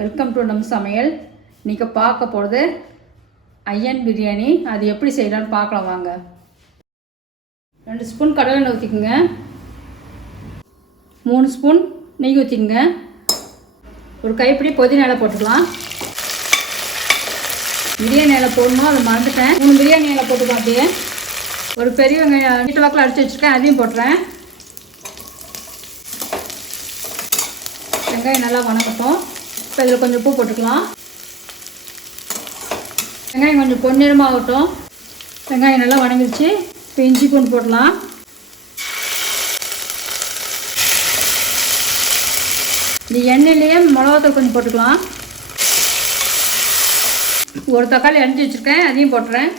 Welcome to நம் சமையல். இன்றைக்கி பார்க்க போகிறது ஐயன் பிரியாணி. அது எப்படி செய்யலான்னு பார்க்கலாம் வாங்க. 2 ஸ்பூன் கடலை எண்ணெய் ஊற்றிக்குங்க. 3 ஸ்பூன் நெய் ஊற்றிக்குங்க. ஒரு கைப்பிடி புதினா இலை போட்டுக்கலாம். பிரியாணி இலை போடணும், அதை மறந்துட்டேன். 3 பிரியாணி இலை போட்டுக்கலாம். அப்படியே ஒரு பெரிய வெங்காயம் நீட்ட வாக்கில் அடித்து வச்சுருக்கேன், அதையும் போட்டுறேன். வெங்காயம் நல்லா வணக்கட்டும். இப்போ இதில் கொஞ்சம் உப்பு போட்டுக்கலாம். வெங்காயம் கொஞ்சம் பொன்னிறமாகட்டும். வெங்காயம் நல்லா வணங்கிடுச்சு. இப்போ இஞ்சி பூண்டு போடலாம். இந்த எண்ணெயிலேயே மிளகாத்தூள் கொஞ்சம் போட்டுக்கலாம். ஒரு தக்காளி அரிஞ்சு வச்சுருக்கேன், அதையும் போட்டுறேன்.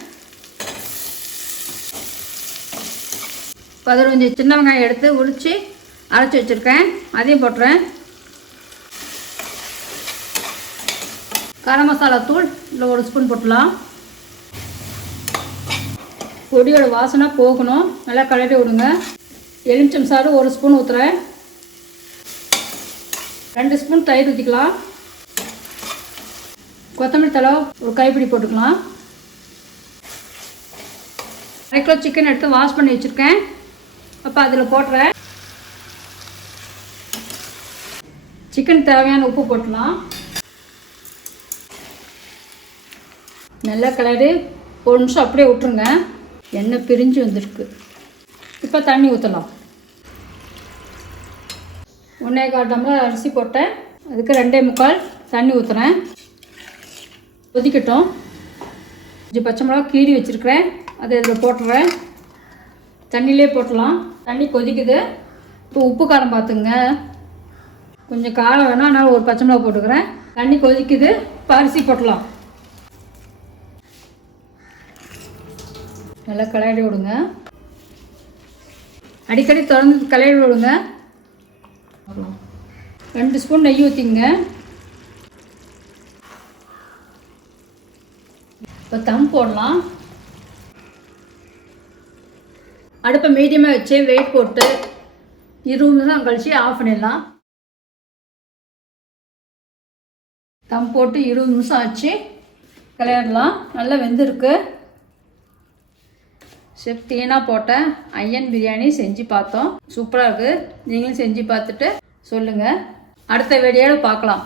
15 சின்ன வெங்காயம் எடுத்து உரித்து அரைச்சி வச்சுருக்கேன், அதையும் போட்டுறேன். கரம் மசாலா தூள் இல்லை 1 ஸ்பூன் போட்டுலாம். பொடியோட வாசனை போகணும், நல்லா கலட்டி விடுங்க. எலுமிச்சம் சாறு 1 ஸ்பூன் ஊற்றுறேன். 2 ஸ்பூன் தயிர் ஊற்றிக்கலாம். கொத்தமல்லி தழை ஒரு கைப்பிடி போட்டுக்கலாம். 1 கிலோ சிக்கன் எடுத்து வாஷ் பண்ணி வச்சுருக்கேன். அப்போ அதில் போட்டுறேன். சிக்கன் தேவையான உப்பு போட்டுலாம். நல்லா கிளறி 1 நிமிஷம் அப்படியே விட்டுருங்க. எண்ணெய் பிரிஞ்சு வந்திருக்கு. இப்போ தண்ணி ஊற்றலாம். 1/4 டம்ளர் அரிசி போட்டேன், அதுக்கு 2.25 தண்ணி ஊற்றுறேன். கொதிக்கட்டும். கொஞ்சம் பச்சை மிளகா கீறி வச்சுருக்கிறேன், அதை இதில் போட்டுறேன். தண்ணியிலே போட்டலாம். தண்ணி கொதிக்குது. இப்போ உப்பு காரம் பார்த்துங்க. கொஞ்சம் காரம் வேணும், அதனால் ஒரு பச்சை மிளகா போட்டுக்கிறேன். தண்ணி கொதிக்குது. இப்போ அரிசி போட்டலாம். நல்லா கிளறி விடுங்க. அடிக்கடி திறந்து கிளறி விடுங்க. 2 ஸ்பூன் நெய் ஊற்றிங்க. இப்போ தம் போடலாம். அடுப்பை மீடியமாக வச்சு வெயிட் போட்டு 20 நிமிஷம் கழித்து ஆஃப் பண்ணிடலாம். தம் போட்டு 20 நிமிஷம் ஆச்சு. கிளறலாம். நல்லா வெந்திருக்கு. செஃப் தீனா போட்ட ஐயன் பிரியாணி செஞ்சு பார்த்தோம். சூப்பராக இருக்குது. நீங்களும் செஞ்சு பார்த்துட்டு சொல்லுங்கள். அடுத்த வீடியோவில் பார்க்கலாம்.